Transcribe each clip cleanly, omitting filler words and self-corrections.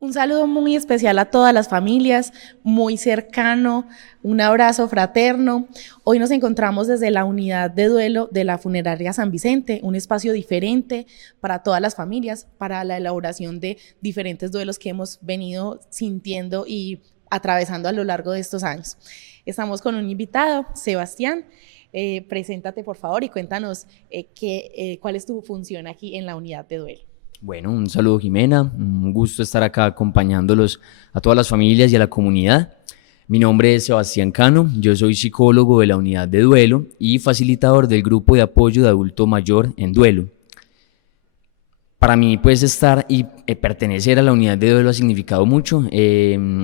Un saludo muy especial a todas las familias, muy cercano, un abrazo fraterno. Hoy nos encontramos desde la unidad de duelo de la funeraria San Vicente, un espacio diferente para todas las familias, para la elaboración de diferentes duelos que hemos venido sintiendo y atravesando a lo largo de estos años. Estamos con un invitado, Sebastián. Preséntate por favor y cuéntanos cuál es tu función aquí en la unidad de duelo. Bueno, un saludo Jimena, un gusto estar acá acompañándolos a todas las familias y a la comunidad. Mi nombre es Sebastián Cano, yo soy psicólogo de la unidad de duelo y facilitador del grupo de apoyo de adulto mayor en duelo. Para mí, pues, estar y pertenecer a la unidad de duelo ha significado mucho.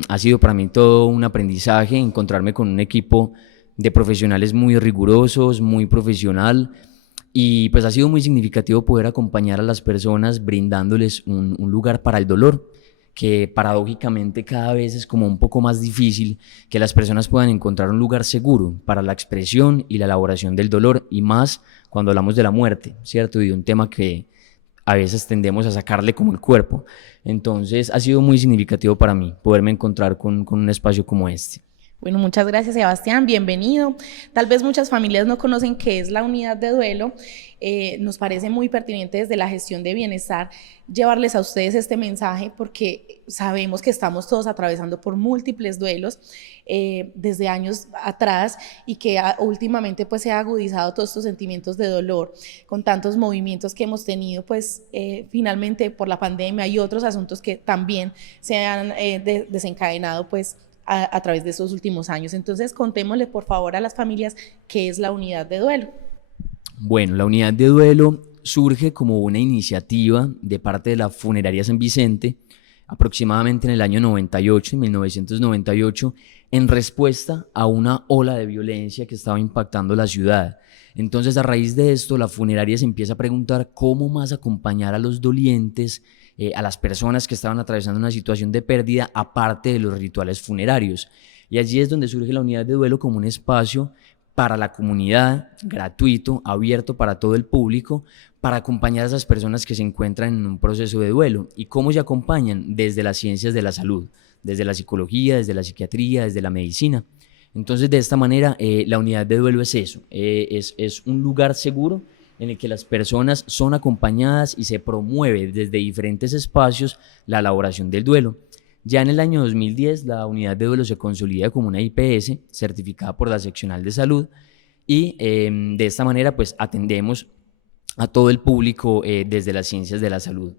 Ha sido para mí todo un aprendizaje, encontrarme con un equipo de profesionales muy rigurosos, muy profesional, y pues ha sido muy significativo poder acompañar a las personas brindándoles un lugar para el dolor, que paradójicamente cada vez es como un poco más difícil que las personas puedan encontrar un lugar seguro para la expresión y la elaboración del dolor, y más cuando hablamos de la muerte, ¿cierto? Y de un tema que a veces tendemos a sacarle como el cuerpo. Entonces ha sido muy significativo para mí poderme encontrar con un espacio como este. Bueno, muchas gracias Sebastián, bienvenido. Tal vez muchas familias no conocen qué es la unidad de duelo. Nos parece muy pertinente desde la gestión de bienestar llevarles a ustedes este mensaje porque sabemos que estamos todos atravesando por múltiples duelos desde años atrás y que últimamente pues se ha agudizado todos estos sentimientos de dolor con tantos movimientos que hemos tenido pues finalmente por la pandemia y otros asuntos que también se han desencadenado pues a través de esos últimos años. Entonces, contémosle por favor a las familias qué es la unidad de duelo. Bueno, la unidad de duelo surge como una iniciativa de parte de la funeraria San Vicente, aproximadamente en el año 98, en 1998, en respuesta a una ola de violencia que estaba impactando la ciudad. Entonces, a raíz de esto, la funeraria se empieza a preguntar cómo más acompañar a los dolientes, a las personas que estaban atravesando una situación de pérdida, aparte de los rituales funerarios. Y allí es donde surge la unidad de duelo como un espacio para la comunidad, gratuito, abierto para todo el público, para acompañar a esas personas que se encuentran en un proceso de duelo. ¿Y cómo se acompañan? Desde las ciencias de la salud, desde la psicología, desde la psiquiatría, desde la medicina. Entonces, de esta manera, la unidad de duelo es eso, es un lugar seguro en el que las personas son acompañadas y se promueve desde diferentes espacios la elaboración del duelo. Ya en el año 2010, la unidad de duelo se consolida como una IPS, certificada por la Seccional de Salud, y de esta manera pues atendemos a todo el público desde las ciencias de la salud.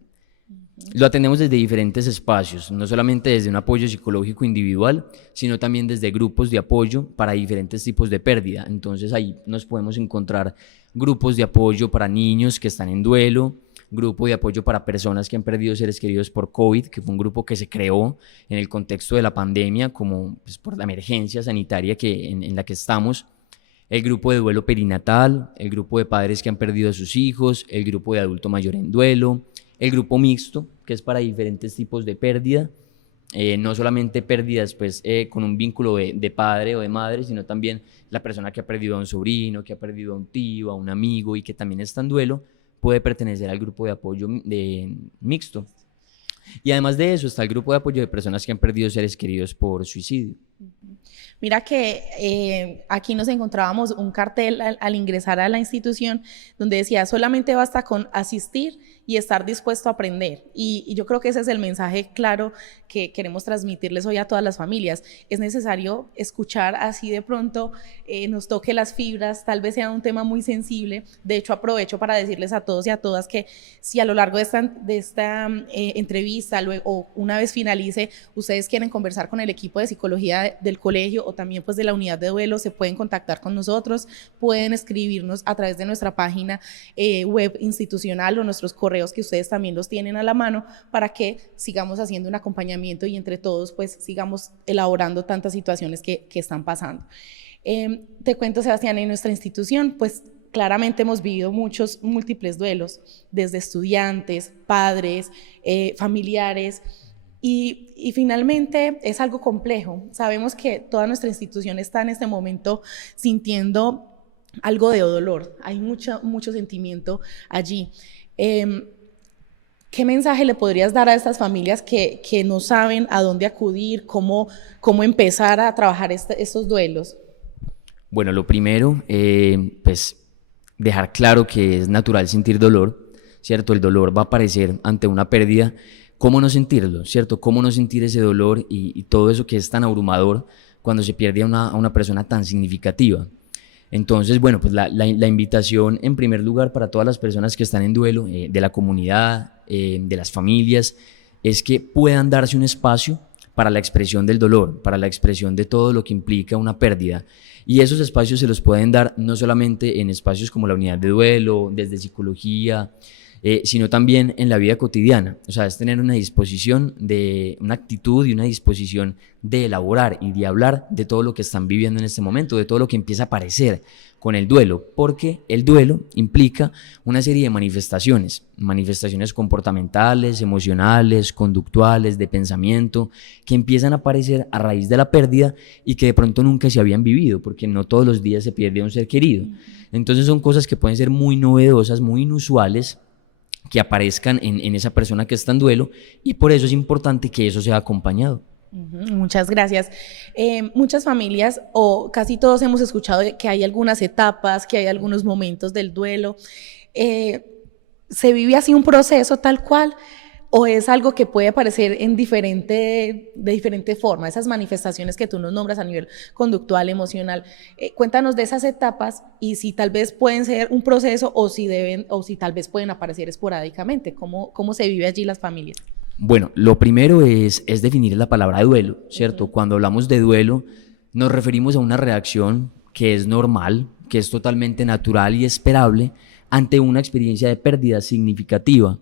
Lo atendemos desde diferentes espacios, no solamente desde un apoyo psicológico individual, sino también desde grupos de apoyo para diferentes tipos de pérdida. Entonces ahí nos podemos encontrar grupos de apoyo para niños que están en duelo, grupo de apoyo para personas que han perdido seres queridos por COVID, que fue un grupo que se creó en el contexto de la pandemia, como pues, por la emergencia sanitaria en la que estamos, el grupo de duelo perinatal, el grupo de padres que han perdido a sus hijos, el grupo de adulto mayor en duelo, el grupo mixto, que es para diferentes tipos de pérdida, no solamente pérdidas pues, con un vínculo de padre o de madre, sino también la persona que ha perdido a un sobrino, que ha perdido a un tío, a un amigo y que también está en duelo, puede pertenecer al grupo de apoyo mixto. Y además de eso está el grupo de apoyo de personas que han perdido seres queridos por suicidio. Mira que aquí nos encontrábamos un cartel al ingresar a la institución donde decía solamente basta con asistir y estar dispuesto a aprender. Y yo creo que ese es el mensaje claro que queremos transmitirles hoy a todas las familias. Es necesario escuchar así de pronto nos toque las fibras, tal vez sea un tema muy sensible. De hecho, aprovecho para decirles a todos y a todas que si a lo largo de esta entrevista luego, o una vez finalice, ustedes quieren conversar con el equipo de psicología del colegio o también pues de la unidad de duelo, se pueden contactar con nosotros, pueden escribirnos a través de nuestra página web institucional o nuestros correos que ustedes también los tienen a la mano para que sigamos haciendo un acompañamiento y entre todos pues sigamos elaborando tantas situaciones que están pasando. Te cuento, Sebastián, en nuestra institución pues claramente hemos vivido muchos múltiples duelos, desde estudiantes, padres, familiares, y finalmente es algo complejo. Sabemos que toda nuestra institución está en este momento sintiendo algo de dolor, hay mucho sentimiento allí. ¿Qué mensaje le podrías dar a estas familias que no saben a dónde acudir, cómo empezar a trabajar estos duelos? Bueno, lo primero, pues dejar claro que es natural sentir dolor, ¿cierto? El dolor va a aparecer ante una pérdida. ¿Cómo no sentirlo, cierto? ¿Cómo no sentir ese dolor y todo eso que es tan abrumador cuando se pierde a una persona tan significativa? Entonces, bueno, pues la invitación en primer lugar para todas las personas que están en duelo, de la comunidad, de las familias, es que puedan darse un espacio para la expresión del dolor, para la expresión de todo lo que implica una pérdida. Y esos espacios se los pueden dar no solamente en espacios como la unidad de duelo, desde psicología, sino también en la vida cotidiana. O sea, es tener una disposición, una actitud y una disposición de elaborar y de hablar de todo lo que están viviendo en este momento, de todo lo que empieza a aparecer con el duelo, porque el duelo implica una serie de manifestaciones comportamentales, emocionales, conductuales, de pensamiento, que empiezan a aparecer a raíz de la pérdida y que de pronto nunca se habían vivido, porque no todos los días se pierde un ser querido. Entonces son cosas que pueden ser muy novedosas, muy inusuales, que aparezcan en esa persona que está en duelo, y por eso es importante que eso sea acompañado. Muchas gracias. Muchas familias o casi todos hemos escuchado que hay algunas etapas, que hay algunos momentos del duelo. ¿Se vive así un proceso tal cual o es algo que puede aparecer de diferente forma? Esas manifestaciones que tú nos nombras a nivel conductual, emocional. Cuéntanos de esas etapas y si tal vez pueden ser un proceso o si tal vez pueden aparecer esporádicamente. ¿Cómo se vive allí las familias? Bueno, lo primero es definir la palabra duelo, ¿cierto? Cuando hablamos de duelo, nos referimos a una reacción que es normal, que es totalmente natural y esperable ante una experiencia de pérdida significativa.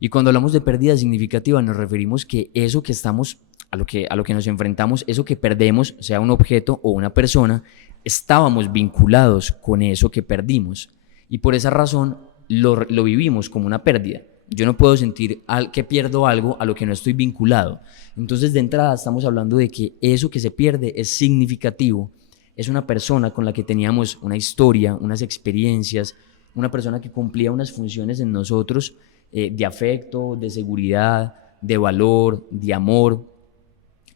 Y cuando hablamos de pérdida significativa, nos referimos que eso que estamos, a lo que nos enfrentamos, eso que perdemos, sea un objeto o una persona, estábamos vinculados con eso que perdimos. Y por esa razón lo vivimos como una pérdida. Yo no puedo sentir que pierdo algo a lo que no estoy vinculado. Entonces, de entrada, estamos hablando de que eso que se pierde es significativo. Es una persona con la que teníamos una historia, unas experiencias, una persona que cumplía unas funciones en nosotros, de afecto, de seguridad, de valor, de amor,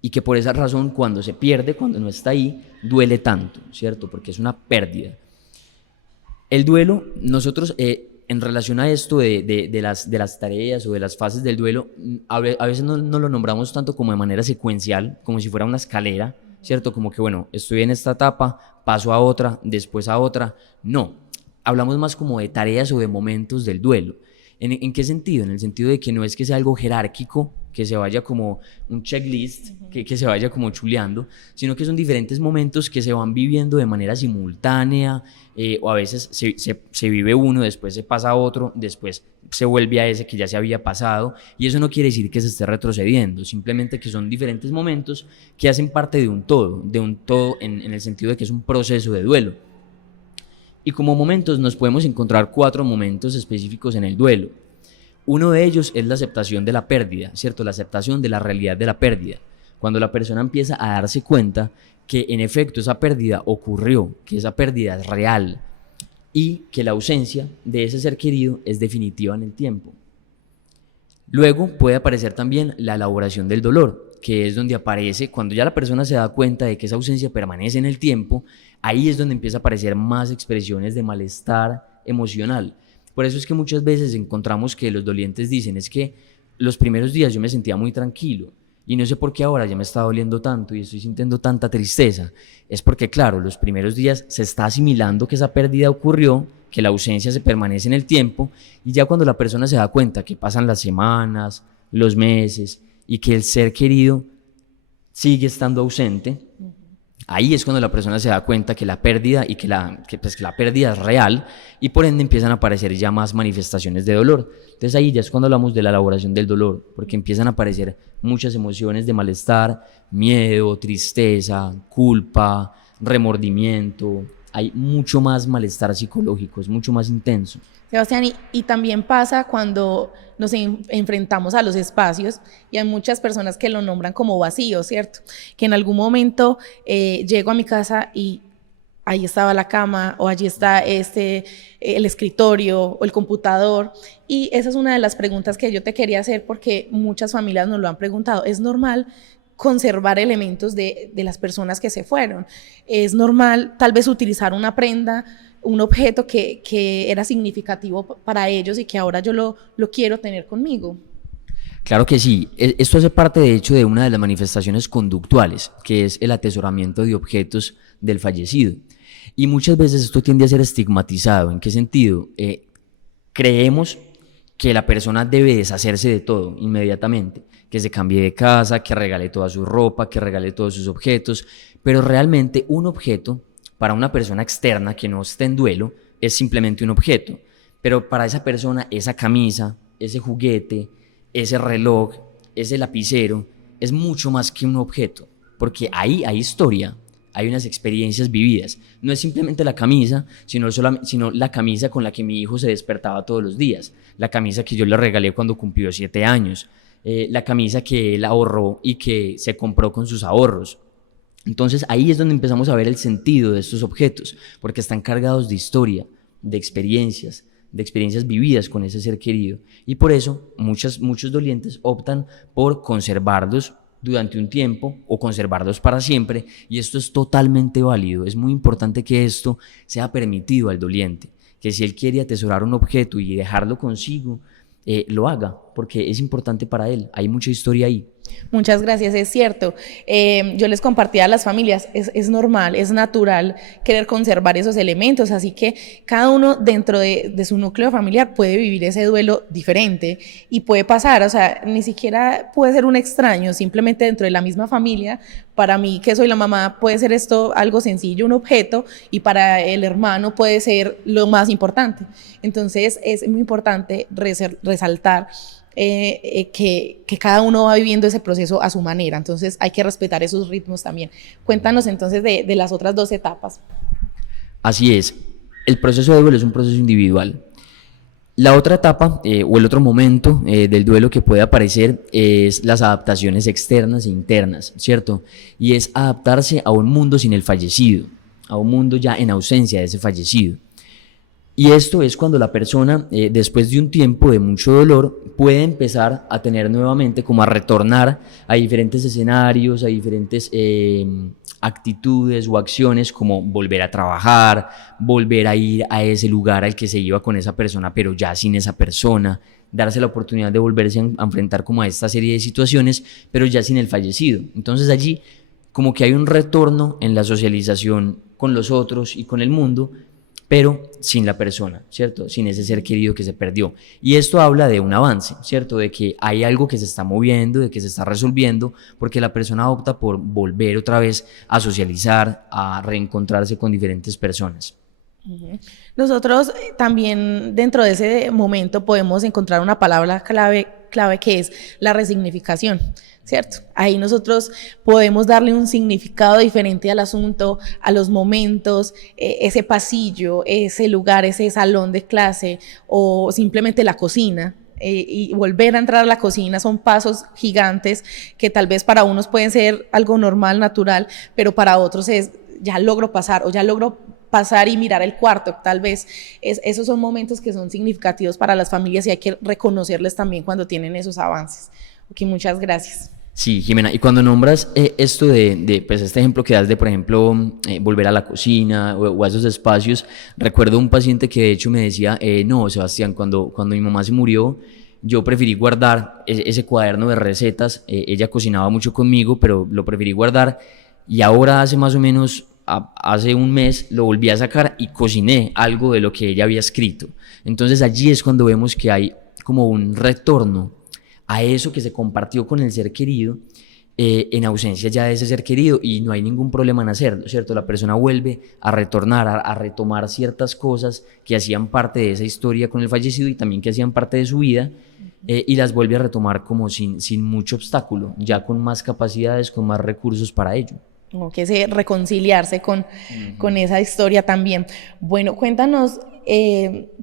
y que por esa razón, cuando se pierde, cuando no está ahí, duele tanto, ¿cierto? Porque es una pérdida. El duelo, nosotros... en relación a esto de las tareas o de las fases del duelo, a veces no lo nombramos tanto como de manera secuencial, como si fuera una escalera, ¿cierto? Como que, bueno, estoy en esta etapa, paso a otra, después a otra. No, hablamos más como de tareas o de momentos del duelo. ¿En qué sentido? En el sentido de que no es que sea algo jerárquico, que se vaya como un checklist, que se vaya como chuleando, sino que son diferentes momentos que se van viviendo de manera simultánea, o a veces se vive uno, después se pasa a otro, después se vuelve a ese que ya se había pasado, y eso no quiere decir que se esté retrocediendo, simplemente que son diferentes momentos que hacen parte de un todo en el sentido de que es un proceso de duelo. Y como momentos nos podemos encontrar 4 momentos específicos en el duelo. Uno de ellos es la aceptación de la pérdida, ¿cierto? La aceptación de la realidad de la pérdida. Cuando la persona empieza a darse cuenta que en efecto esa pérdida ocurrió, que esa pérdida es real y que la ausencia de ese ser querido es definitiva en el tiempo. Luego puede aparecer también la elaboración del dolor, que es donde aparece, cuando ya la persona se da cuenta de que esa ausencia permanece en el tiempo, ahí es donde empieza a aparecer más expresiones de malestar emocional. Por eso es que muchas veces encontramos que los dolientes dicen, es que los primeros días yo me sentía muy tranquilo y no sé por qué ahora ya me está doliendo tanto y estoy sintiendo tanta tristeza. Es porque, claro, los primeros días se está asimilando que esa pérdida ocurrió, que la ausencia se permanece en el tiempo, y ya cuando la persona se da cuenta que pasan las semanas, los meses y que el ser querido sigue estando ausente, ahí es cuando la persona se da cuenta que la pérdida que la pérdida es real, y por ende empiezan a aparecer ya más manifestaciones de dolor. Entonces ahí ya es cuando hablamos de la elaboración del dolor, porque empiezan a aparecer muchas emociones de malestar, miedo, tristeza, culpa, remordimiento. Hay mucho más malestar psicológico, es mucho más intenso. Sebastián, y también pasa cuando nos enfrentamos a los espacios, y hay muchas personas que lo nombran como vacío, ¿cierto? Que en algún momento llego a mi casa y ahí estaba la cama, o allí está el escritorio o el computador. Y esa es una de las preguntas que yo te quería hacer, porque muchas familias nos lo han preguntado. ¿Es normal conservar elementos de las personas que se fueron? ¿Es normal tal vez utilizar una prenda, un objeto que era significativo para ellos y que ahora yo lo quiero tener conmigo? Claro que sí. Esto hace parte, de hecho, de una de las manifestaciones conductuales, que es el atesoramiento de objetos del fallecido. Y muchas veces esto tiende a ser estigmatizado. ¿En qué sentido? Creemos que la persona debe deshacerse de todo inmediatamente, que se cambie de casa, que regale toda su ropa, que regale todos sus objetos, pero realmente un objeto para una persona externa que no esté en duelo es simplemente un objeto, pero para esa persona esa camisa, ese juguete, ese reloj, ese lapicero es mucho más que un objeto, porque ahí hay historia, hay unas experiencias vividas. No es simplemente la camisa, sino la camisa con la que mi hijo se despertaba todos los días, la camisa que yo le regalé cuando cumplió 7 años, la camisa que él ahorró y que se compró con sus ahorros. Entonces ahí es donde empezamos a ver el sentido de estos objetos, porque están cargados de historia, de experiencias vividas con ese ser querido. Y por eso muchos dolientes optan por conservarlos durante un tiempo o conservarlos para siempre, y esto es totalmente válido. Es muy importante que esto sea permitido al doliente, que si él quiere atesorar un objeto y dejarlo consigo, lo haga, porque es importante para él, hay mucha historia ahí. Muchas gracias, es cierto. Yo les compartía a las familias, es normal, es natural querer conservar esos elementos, así que cada uno dentro de su núcleo familiar puede vivir ese duelo diferente y puede pasar, o sea, ni siquiera puede ser un extraño, simplemente dentro de la misma familia. Para mí, que soy la mamá, puede ser esto algo sencillo, un objeto, y para el hermano puede ser lo más importante. Entonces, es muy importante resaltar que cada uno va viviendo ese proceso a su manera, entonces hay que respetar esos ritmos también. Cuéntanos entonces de las otras 2 etapas. Así es, el proceso de duelo es un proceso individual. La otra etapa o el otro momento del duelo que puede aparecer es las adaptaciones externas e internas, ¿cierto? Y es adaptarse a un mundo sin el fallecido, a un mundo ya en ausencia de ese fallecido. Y esto es cuando la persona, después de un tiempo de mucho dolor, puede empezar a tener nuevamente, como a retornar a diferentes escenarios, a diferentes actitudes o acciones, como volver a trabajar, volver a ir a ese lugar al que se iba con esa persona, pero ya sin esa persona, darse la oportunidad de volverse a enfrentar como a esta serie de situaciones, pero ya sin el fallecido. Entonces allí como que hay un retorno en la socialización con los otros y con el mundo, pero sin la persona, ¿cierto? Sin ese ser querido que se perdió. Y esto habla de un avance, ¿cierto? De que hay algo que se está moviendo, de que se está resolviendo, porque la persona opta por volver otra vez a socializar, a reencontrarse con diferentes personas. Nosotros también dentro de ese momento podemos encontrar una palabra clave que es la resignificación, ¿cierto? Ahí nosotros podemos darle un significado diferente al asunto, a los momentos, ese pasillo, ese lugar, ese salón de clase o simplemente la cocina. Y volver a entrar a la cocina son pasos gigantes que tal vez para unos pueden ser algo normal, natural, pero para otros es ya logro pasar o ya logro pasar y mirar el cuarto, tal vez esos son momentos que son significativos para las familias y hay que reconocerles también cuando tienen esos avances. Ok, muchas gracias. Sí, Jimena, y cuando nombras esto pues este ejemplo que das de, por ejemplo, volver a la cocina o a esos espacios, recuerdo un paciente que de hecho me decía, no, Sebastián, cuando mi mamá se murió, yo preferí guardar ese cuaderno de recetas, ella cocinaba mucho conmigo, pero lo preferí guardar y ahora hace más o menos hace un mes lo volví a sacar y cociné algo de lo que ella había escrito. Entonces allí es cuando vemos que hay como un retorno a eso que se compartió con el ser querido en ausencia ya de ese ser querido, y no hay ningún problema en hacerlo, ¿cierto? La persona vuelve a retornar, a retomar ciertas cosas que hacían parte de esa historia con el fallecido y también que hacían parte de su vida, y las vuelve a retomar como sin mucho obstáculo, ya con más capacidades, con más recursos para ello. Como que se reconciliarse con esa historia también. Bueno, cuéntanos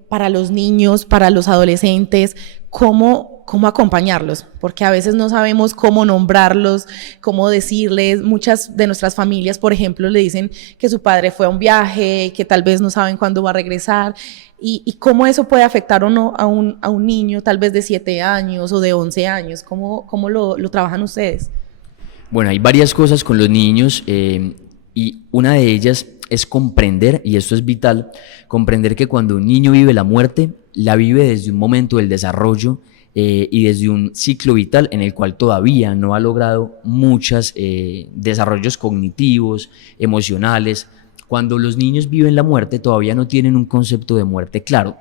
para los niños, para los adolescentes, cómo cómo acompañarlos, porque a veces no sabemos cómo nombrarlos, cómo decirles. Muchas de nuestras familias, por ejemplo, le dicen que su padre fue a un viaje, que tal vez no saben cuándo va a regresar, y cómo eso puede afectar o no a un niño tal vez de 7 años o de 11 años. ¿Cómo lo trabajan ustedes? Bueno, hay varias cosas con los niños y una de ellas es comprender, y esto es vital, comprender que cuando un niño vive la muerte, la vive desde un momento del desarrollo y desde un ciclo vital en el cual todavía no ha logrado muchos desarrollos cognitivos, emocionales. Cuando los niños viven la muerte, todavía no tienen un concepto de muerte claro,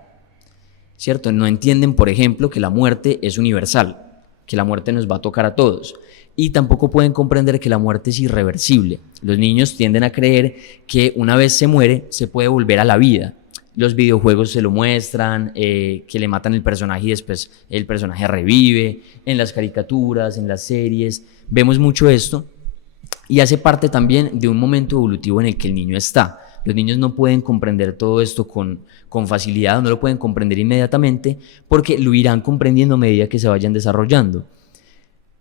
¿cierto? No entienden, por ejemplo, que la muerte es universal, que la muerte nos va a tocar a todos. Y tampoco pueden comprender que la muerte es irreversible. Los niños tienden a creer que una vez se muere, se puede volver a la vida. Los videojuegos se lo muestran, que le matan el personaje y después el personaje revive. En las caricaturas, en las series, vemos mucho esto. Y hace parte también de un momento evolutivo en el que el niño está. Los niños no pueden comprender todo esto con facilidad, no lo pueden comprender inmediatamente, porque lo irán comprendiendo a medida que se vayan desarrollando.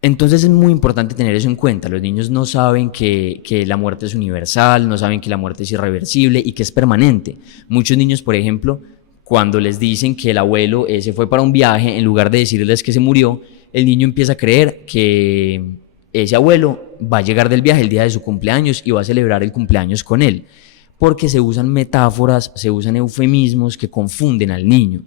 Entonces es muy importante tener eso en cuenta. Los niños no saben que la muerte es universal, no saben que la muerte es irreversible y que es permanente. Muchos niños, por ejemplo, cuando les dicen que el abuelo se fue para un viaje, en lugar de decirles que se murió, el niño empieza a creer que ese abuelo va a llegar del viaje el día de su cumpleaños y va a celebrar el cumpleaños con él, porque se usan metáforas, se usan eufemismos que confunden al niño.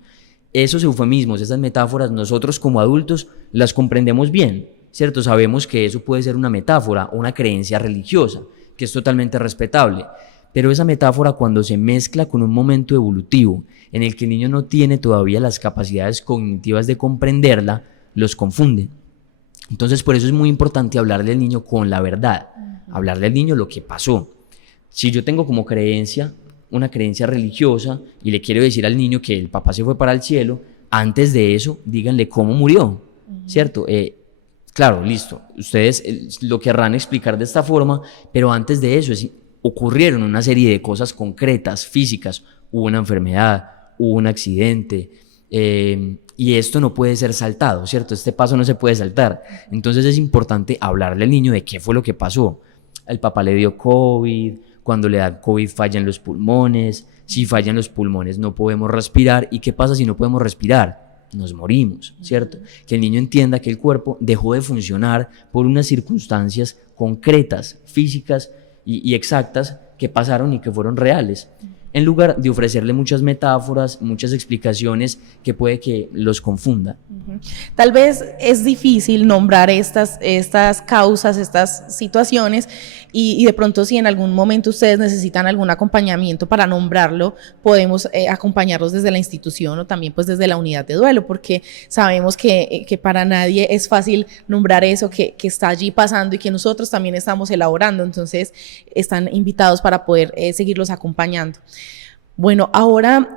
Esos eufemismos, esas metáforas, nosotros como adultos las comprendemos bien, ¿cierto? Sabemos que eso puede ser una metáfora o una creencia religiosa, que es totalmente respetable, pero esa metáfora, cuando se mezcla con un momento evolutivo en el que el niño no tiene todavía las capacidades cognitivas de comprenderla, los confunde. Entonces, por eso es muy importante hablarle al niño con la verdad, hablarle al niño lo que pasó. Si yo tengo como creencia una creencia religiosa y le quiero decir al niño que el papá se fue para el cielo, antes de eso, díganle cómo murió, ¿cierto? Claro, listo, ustedes lo querrán explicar de esta forma, pero antes de eso ocurrieron una serie de cosas concretas, físicas. Hubo una enfermedad, hubo un accidente, y esto no puede ser saltado, ¿cierto? Este paso no se puede saltar. Entonces es importante hablarle al niño de qué fue lo que pasó. Al papá le dio COVID, cuando le da COVID fallan los pulmones, si fallan los pulmones no podemos respirar. ¿Y qué pasa si no podemos respirar? Nos morimos, ¿cierto? Que el niño entienda que el cuerpo dejó de funcionar por unas circunstancias concretas, físicas y exactas que pasaron y que fueron reales, en lugar de ofrecerle muchas metáforas, muchas explicaciones que puede que los confunda. Tal vez es difícil nombrar estas causas, estas situaciones, y de pronto si en algún momento ustedes necesitan algún acompañamiento para nombrarlo, podemos acompañarlos desde la institución o también pues desde la unidad de duelo, porque sabemos que para nadie es fácil nombrar eso que está allí pasando y que nosotros también estamos elaborando. Entonces están invitados para poder seguirlos acompañando. Bueno, ahora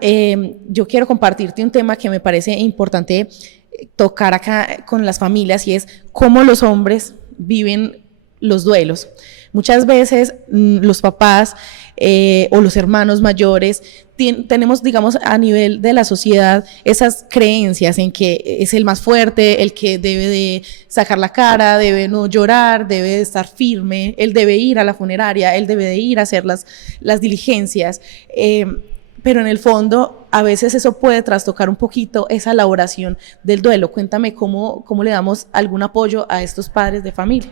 yo quiero compartirte un tema que me parece importante tocar acá con las familias, y es cómo los hombres viven los duelos. Muchas veces los papás o los hermanos mayores tenemos, digamos, a nivel de la sociedad esas creencias en que es el más fuerte, el que debe de sacar la cara, debe no llorar, debe de estar firme, él debe ir a la funeraria, él debe de ir a hacer las diligencias. Pero en el fondo a veces eso puede trastocar un poquito esa elaboración del duelo. Cuéntame cómo le damos algún apoyo a estos padres de familia.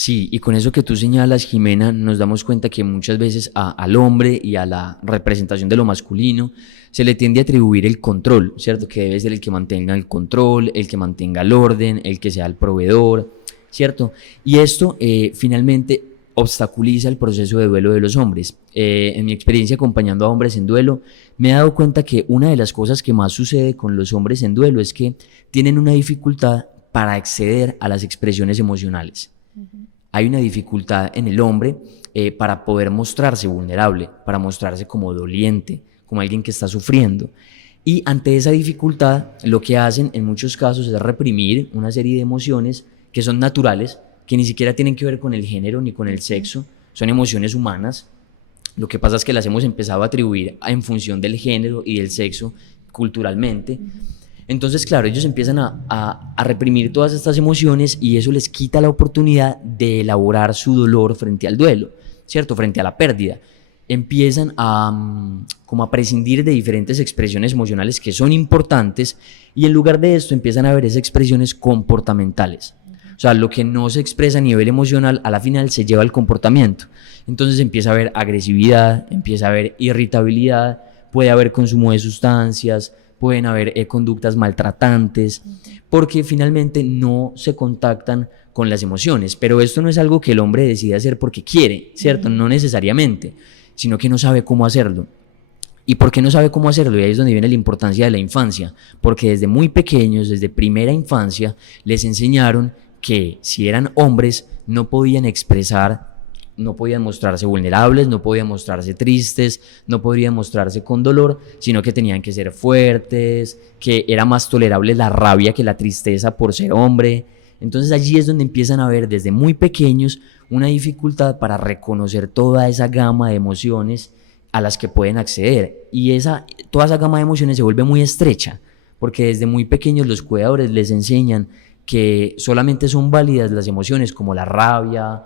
Sí, y con eso que tú señalas, Jimena, nos damos cuenta que muchas veces al hombre y a la representación de lo masculino se le tiende a atribuir el control, ¿cierto? Que debe ser el que mantenga el control, el que mantenga el orden, el que sea el proveedor, ¿cierto? Y esto finalmente obstaculiza el proceso de duelo de los hombres. En mi experiencia acompañando a hombres en duelo, me he dado cuenta que una de las cosas que más sucede con los hombres en duelo es que tienen una dificultad para acceder a las expresiones emocionales. Hay una dificultad en el hombre para poder mostrarse vulnerable, para mostrarse como doliente, como alguien que está sufriendo. Y ante esa dificultad, lo que hacen en muchos casos es reprimir una serie de emociones que son naturales, que ni siquiera tienen que ver con el género ni con el sexo, son emociones humanas. Lo que pasa es que las hemos empezado a atribuir en función del género y del sexo culturalmente. Entonces, claro, ellos empiezan a reprimir todas estas emociones y eso les quita la oportunidad de elaborar su dolor frente al duelo, ¿cierto? Frente a la pérdida. Empiezan como a prescindir de diferentes expresiones emocionales que son importantes y en lugar de esto empiezan a ver esas expresiones comportamentales. O sea, lo que no se expresa a nivel emocional, a la final se lleva al comportamiento. Entonces empieza a haber agresividad, empieza a haber irritabilidad, puede haber consumo de sustancias, pueden haber conductas maltratantes, porque finalmente no se contactan con las emociones. Pero esto no es algo que el hombre decide hacer porque quiere, ¿cierto? No necesariamente, sino que no sabe cómo hacerlo. ¿Y por qué no sabe cómo hacerlo? Y ahí es donde viene la importancia de la infancia, porque desde muy pequeños, desde primera infancia, les enseñaron que si eran hombres no podían expresar, no podían mostrarse vulnerables, no podían mostrarse tristes, no podían mostrarse con dolor, sino que tenían que ser fuertes, que era más tolerable la rabia que la tristeza por ser hombre. Entonces allí es donde empiezan a ver desde muy pequeños una dificultad para reconocer toda esa gama de emociones a las que pueden acceder. Y toda esa gama de emociones se vuelve muy estrecha, porque desde muy pequeños los cuidadores les enseñan que solamente son válidas las emociones como la rabia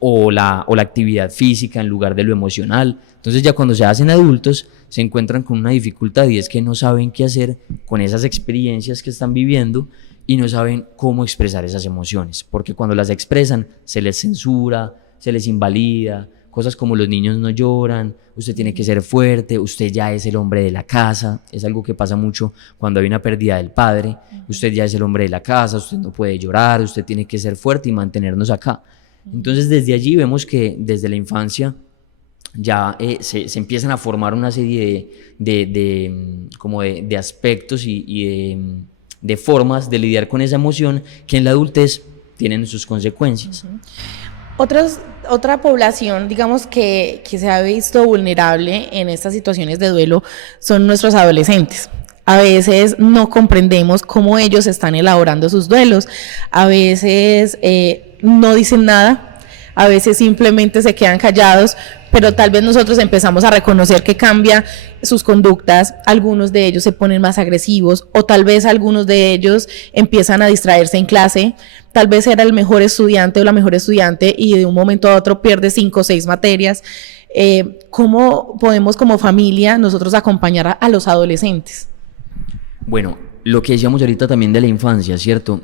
o la actividad física en lugar de lo emocional. Entonces ya cuando se hacen adultos se encuentran con una dificultad y es que no saben qué hacer con esas experiencias que están viviendo y no saben cómo expresar esas emociones, porque cuando las expresan se les censura, se les invalida, cosas como los niños no lloran, usted tiene que ser fuerte, usted ya es el hombre de la casa, es algo que pasa mucho cuando hay una pérdida del padre, usted ya es el hombre de la casa, usted no puede llorar, usted tiene que ser fuerte y mantenernos acá. Entonces desde allí vemos que desde la infancia ya se empiezan a formar una serie de aspectos y de formas de lidiar con esa emoción que en la adultez tienen sus consecuencias. Otra población, digamos, que se ha visto vulnerable en estas situaciones de duelo son nuestros adolescentes. A veces no comprendemos cómo ellos están elaborando sus duelos, a veces no dicen nada, a veces simplemente se quedan callados, pero tal vez nosotros empezamos a reconocer que cambia sus conductas, algunos de ellos se ponen más agresivos o tal vez algunos de ellos empiezan a distraerse en clase, tal vez era el mejor estudiante o la mejor estudiante y de un momento a otro pierde 5 o 6 materias. ¿Cómo podemos como familia nosotros acompañar a los adolescentes? Bueno, lo que decíamos ahorita también de la infancia, ¿cierto?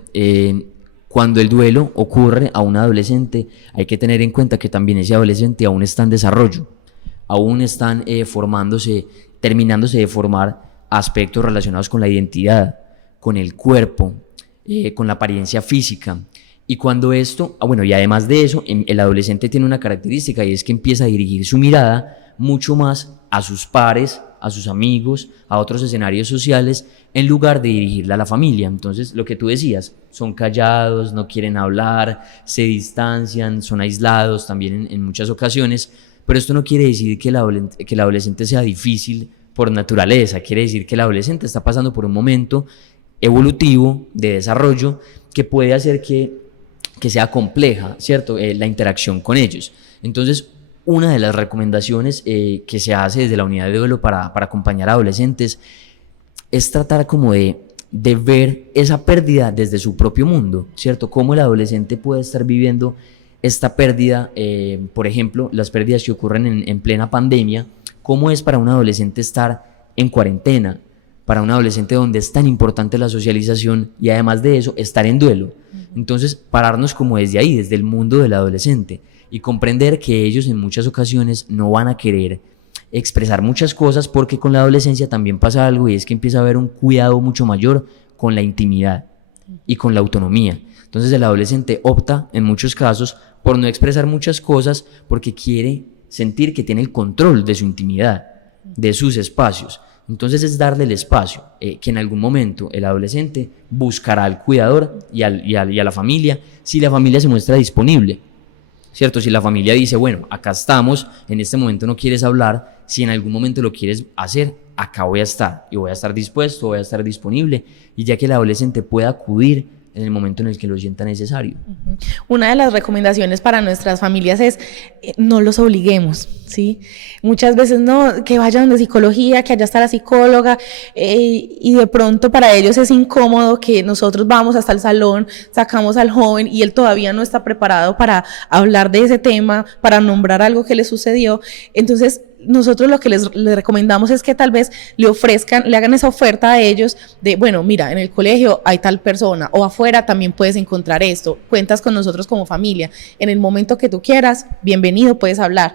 Cuando el duelo ocurre a un adolescente, hay que tener en cuenta que también ese adolescente aún está en desarrollo, aún están formándose, terminándose de formar aspectos relacionados con la identidad, con el cuerpo, con la apariencia física. Y cuando esto, bueno, y además de eso, el adolescente tiene una característica y es que empieza a dirigir su mirada mucho más a sus pares, a sus amigos, a otros escenarios sociales, en lugar de dirigirla a la familia. Entonces, lo que tú decías, son callados, no quieren hablar, se distancian, son aislados también en muchas ocasiones, pero esto no quiere decir que el adolescente sea difícil por naturaleza, quiere decir que el adolescente está pasando por un momento evolutivo de desarrollo que puede hacer que sea compleja, ¿cierto? La interacción con ellos. Entonces, una de las recomendaciones que se hace desde la unidad de duelo para acompañar a adolescentes es tratar como de ver esa pérdida desde su propio mundo, ¿cierto? Cómo el adolescente puede estar viviendo esta pérdida, por ejemplo, las pérdidas que ocurren en plena pandemia, cómo es para un adolescente estar en cuarentena, para un adolescente donde es tan importante la socialización y además de eso, estar en duelo. Entonces, pararnos como desde ahí, desde el mundo del adolescente y comprender que ellos en muchas ocasiones no van a querer expresar muchas cosas porque con la adolescencia también pasa algo y es que empieza a haber un cuidado mucho mayor con la intimidad y con la autonomía. Entonces el adolescente opta en muchos casos por no expresar muchas cosas porque quiere sentir que tiene el control de su intimidad, de sus espacios. Entonces es darle el espacio, que en algún momento el adolescente buscará al cuidador y a la familia si la familia se muestra disponible. ¿Cierto? Si la familia dice, bueno, acá estamos, en este momento no quieres hablar, si en algún momento lo quieres hacer, acá voy a estar y voy a estar dispuesto, voy a estar disponible y ya que el adolescente pueda acudir en el momento en el que lo sienta necesario. Una de las recomendaciones para nuestras familias es no los obliguemos, ¿sí? Muchas veces no, que vayan de psicología, que allá está la psicóloga, y de pronto para ellos es incómodo que nosotros vamos hasta el salón, sacamos al joven y él todavía no está preparado para hablar de ese tema, para nombrar algo que le sucedió. Entonces, nosotros lo que les recomendamos es que tal vez le hagan esa oferta a ellos de, bueno, mira, en el colegio hay tal persona, o afuera también puedes encontrar esto, cuentas con nosotros como familia, en el momento que tú quieras, bienvenido, puedes hablar.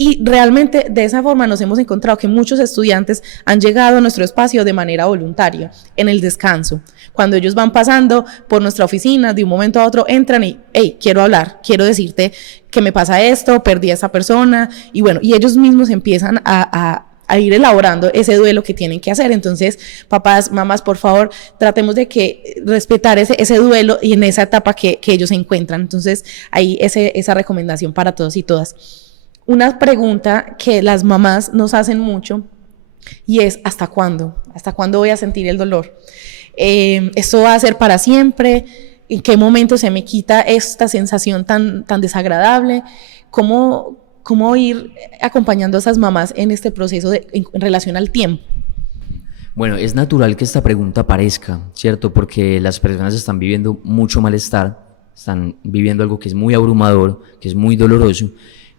Y realmente de esa forma nos hemos encontrado que muchos estudiantes han llegado a nuestro espacio de manera voluntaria, en el descanso. Cuando ellos van pasando por nuestra oficina, de un momento a otro entran y, hey, quiero hablar, quiero decirte que me pasa esto, perdí a esa persona, y bueno, y ellos mismos empiezan a ir elaborando ese duelo que tienen que hacer. Entonces, papás, mamás, por favor, tratemos de que respetar ese duelo y en esa etapa que ellos se encuentran. Entonces, ahí esa recomendación para todos y todas. Una pregunta que las mamás nos hacen mucho y es ¿hasta cuándo? ¿Hasta cuándo voy a sentir el dolor? ¿Esto va a ser para siempre? ¿En qué momento se me quita esta sensación tan desagradable? ¿Cómo ir acompañando a esas mamás en este proceso en relación al tiempo? Bueno, es natural que esta pregunta aparezca, ¿cierto? Porque las personas están viviendo mucho malestar, están viviendo algo que es muy abrumador, que es muy doloroso,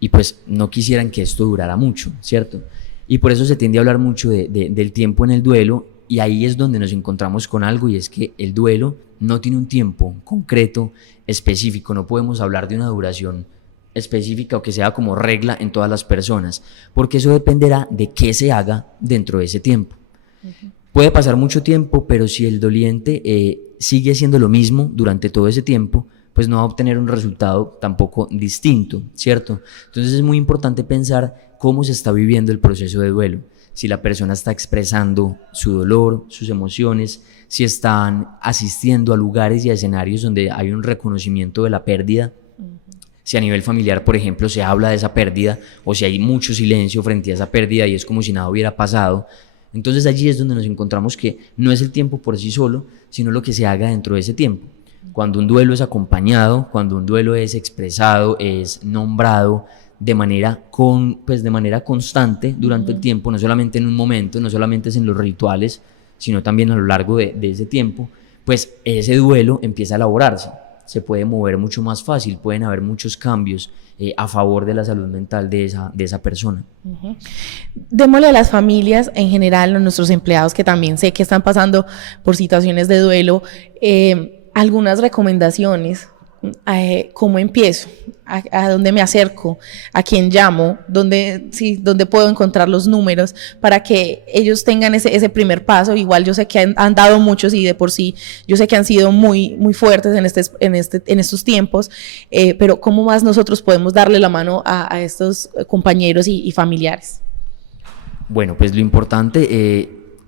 y pues no quisieran que esto durara mucho, ¿cierto? Y por eso se tiende a hablar mucho del tiempo en el duelo, y ahí es donde nos encontramos con algo, y es que el duelo no tiene un tiempo concreto, específico. No podemos hablar de una duración específica o que sea como regla en todas las personas, porque eso dependerá de qué se haga dentro de ese tiempo. Puede pasar mucho tiempo, pero si el doliente sigue haciendo lo mismo durante todo ese tiempo, pues no va a obtener un resultado tampoco distinto, ¿cierto? Entonces es muy importante pensar cómo se está viviendo el proceso de duelo, si la persona está expresando su dolor, sus emociones, si están asistiendo a lugares y a escenarios donde hay un reconocimiento de la pérdida, si a nivel familiar, por ejemplo, se habla de esa pérdida, o si hay mucho silencio frente a esa pérdida y es como si nada hubiera pasado. Entonces allí es donde nos encontramos que no es el tiempo por sí solo, sino lo que se haga dentro de ese tiempo. Cuando un duelo es acompañado, cuando un duelo es expresado, es nombrado de manera constante durante el tiempo, no solamente en un momento, no solamente es en los rituales, sino también a lo largo de ese tiempo, pues ese duelo empieza a elaborarse, se puede mover mucho más fácil, pueden haber muchos cambios a favor de la salud mental de esa persona. Démosle a las familias en general, a nuestros empleados que también sé que están pasando por situaciones de duelo, algunas recomendaciones. ¿Cómo empiezo? ¿A dónde me acerco? ¿A quién llamo? ¿Dónde puedo encontrar los números para que ellos tengan ese primer paso? Igual yo sé que han dado muchos y de por sí yo sé que han sido muy, muy fuertes en estos tiempos, pero ¿cómo más nosotros podemos darle la mano a estos compañeros y familiares? Bueno, pues lo importante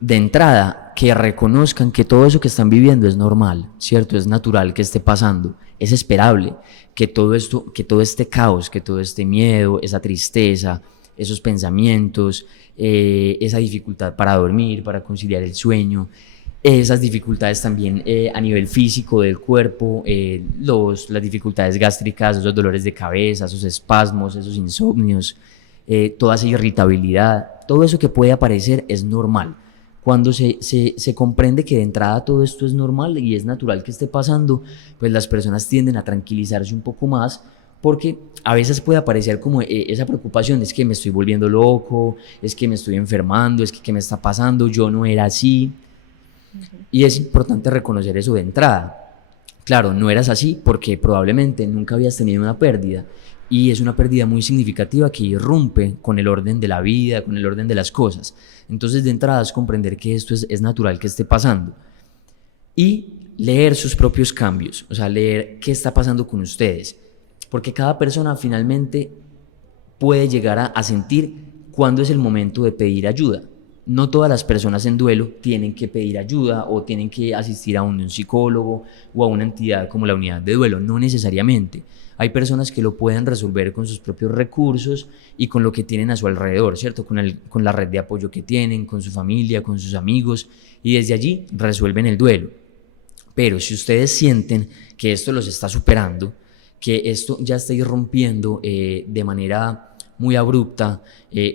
de entrada, que reconozcan que todo eso que están viviendo es normal, ¿cierto? Es natural que esté pasando, es esperable que todo este caos, que todo este miedo, esa tristeza, esos pensamientos, esa dificultad para dormir, para conciliar el sueño, esas dificultades también a nivel físico del cuerpo, las dificultades gástricas, esos dolores de cabeza, esos espasmos, esos insomnios, toda esa irritabilidad, todo eso que puede aparecer es normal. Cuando se comprende que de entrada todo esto es normal y es natural que esté pasando, pues las personas tienden a tranquilizarse un poco más, porque a veces puede aparecer como esa preocupación, es que me estoy volviendo loco, es que me estoy enfermando, es que ¿qué me está pasando? Yo no era así. Y es importante reconocer eso de entrada. Claro, no eras así porque probablemente nunca habías tenido una pérdida, y es una pérdida muy significativa que irrumpe con el orden de la vida, con el orden de las cosas. Entonces, de entrada es comprender que esto es natural que esté pasando. Y leer sus propios cambios, o sea, leer qué está pasando con ustedes. Porque cada persona finalmente puede llegar a sentir cuándo es el momento de pedir ayuda. No todas las personas en duelo tienen que pedir ayuda o tienen que asistir a un psicólogo o a una entidad como la unidad de duelo, no necesariamente. Hay personas que lo pueden resolver con sus propios recursos y con lo que tienen a su alrededor, ¿cierto? Con la red de apoyo que tienen, con su familia, con sus amigos, y desde allí resuelven el duelo. Pero si ustedes sienten que esto los está superando, que esto ya está irrumpiendo de manera muy abrupta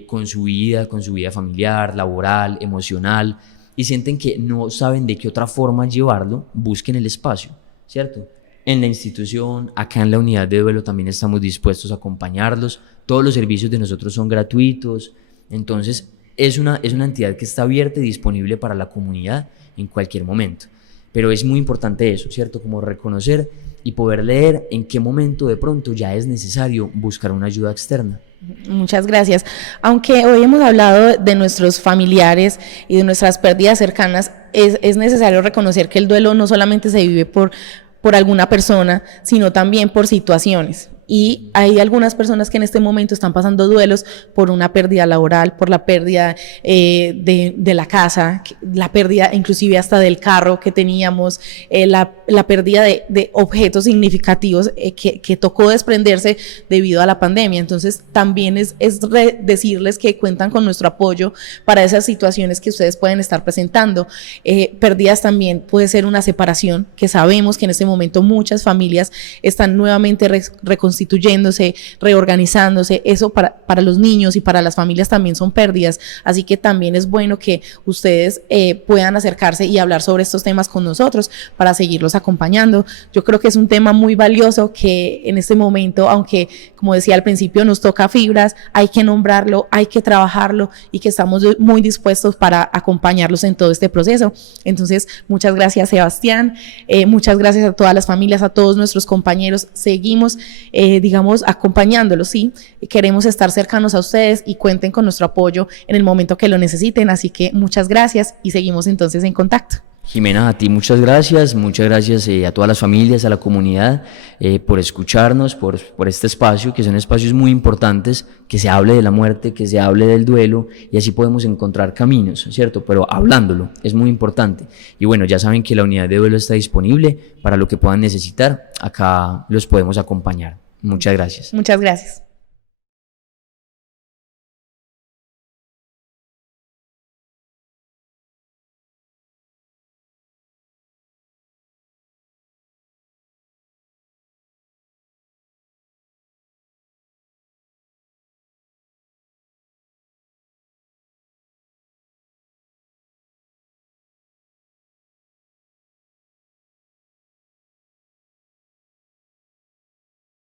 con su vida familiar, laboral, emocional, y sienten que no saben de qué otra forma llevarlo, busquen el espacio, ¿cierto? En la institución, acá en la unidad de duelo también estamos dispuestos a acompañarlos. Todos los servicios de nosotros son gratuitos. Entonces, es una entidad que está abierta y disponible para la comunidad en cualquier momento. Pero es muy importante eso, ¿cierto? Como reconocer y poder leer en qué momento de pronto ya es necesario buscar una ayuda externa. Muchas gracias. Aunque hoy hemos hablado de nuestros familiares y de nuestras pérdidas cercanas, es necesario reconocer que el duelo no solamente se vive por alguna persona, sino también por situaciones. Y hay algunas personas que en este momento están pasando duelos por una pérdida laboral, por la pérdida de la casa, la pérdida inclusive hasta del carro que teníamos, la pérdida de objetos significativos que tocó desprenderse debido a la pandemia. Entonces también es decirles que cuentan con nuestro apoyo para esas situaciones que ustedes pueden estar presentando. Pérdidas también puede ser una separación, que sabemos que en este momento muchas familias están nuevamente reconstruyéndose, reorganizándose. Eso para los niños y para las familias también son pérdidas, así que también es bueno que ustedes puedan acercarse y hablar sobre estos temas con nosotros para seguirlos acompañando. Yo creo que es un tema muy valioso que en este momento, aunque como decía al principio nos toca fibras, hay que nombrarlo, hay que trabajarlo y que estamos muy dispuestos para acompañarlos en todo este proceso. Entonces, muchas gracias, Sebastián, muchas gracias a todas las familias, a todos nuestros compañeros. Seguimos acompañándolos, ¿sí? Queremos estar cercanos a ustedes y cuenten con nuestro apoyo en el momento que lo necesiten, así que muchas gracias y seguimos entonces en contacto. Jimena, a ti muchas gracias a todas las familias, a la comunidad, por escucharnos, por este espacio, que son espacios muy importantes, que se hable de la muerte, que se hable del duelo, y así podemos encontrar caminos, ¿cierto? Pero hablándolo, es muy importante. Y bueno, ya saben que la unidad de duelo está disponible para lo que puedan necesitar, acá los podemos acompañar. Muchas gracias. Muchas gracias.